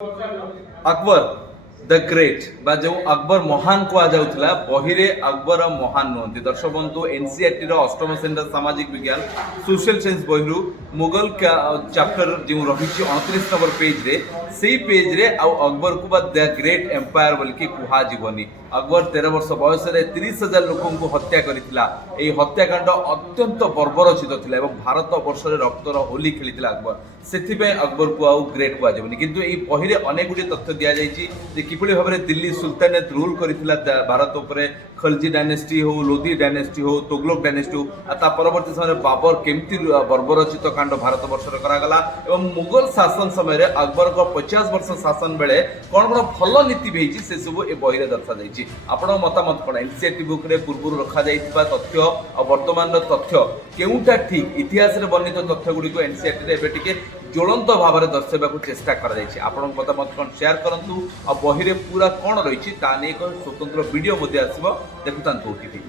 Akbar the great बा जो अकबर महान कहुला बही अकबर महान नुहति दर्शक बंधु एनसीईआरटी अष्टम श्रेणी सामाजिक विज्ञान सोशल साइंस बही मुगल चैप्टर जो रही 29 नंबर पेज रे से पेज रे अकबर को बा द ग्रेट एम्पायर बोलिकी कहुनी। अकबर 13 वर्ष बयस 30,000 लोक हत्या करथिला। एई हत्याकांड अत्यंत बर्बरचित थिला एवं भारत वर्ष रक्तर होली खेली अकबर से अकबर को आउ ग्रेट कहजबनी किंतु एई बही अनेक गुडी तथ्य दिया जायछि जे किपरि भाबरे दिल्ली सुल्तानेट रूल करथिला भारत उपरे खलजी डायनेस्टी हो लोधी डायनेस्टी हो तुगलक डायनेस्टी हो ता परवर्ती समय बाबर केमती बर्बरचित कांड भारत वर्ष करागला एवं मुगल शासन समय अकबर को 50 वर्ष शासन बेले कौन कौन भल नीति भी से सब ए बही दर्शा जाइए। आपण मतामत कौन एनसीईआरटी बुक रे पूर्व रखा जाइथिबा तथ्य और वर्तमान तथ्य केउटा ठीक इतिहास रे वर्णित तथ्य गुडी को एनसीईआरटी रे एबे टिके ज्वलंत भाव में दर्शाइबा चेष्टा कर आपण मतामत कौन शेयर करंतु और बही रे पूरा कौन रही ता नहीं एक स्वतंत्र वीडियो आसो देखुता ओटीवी।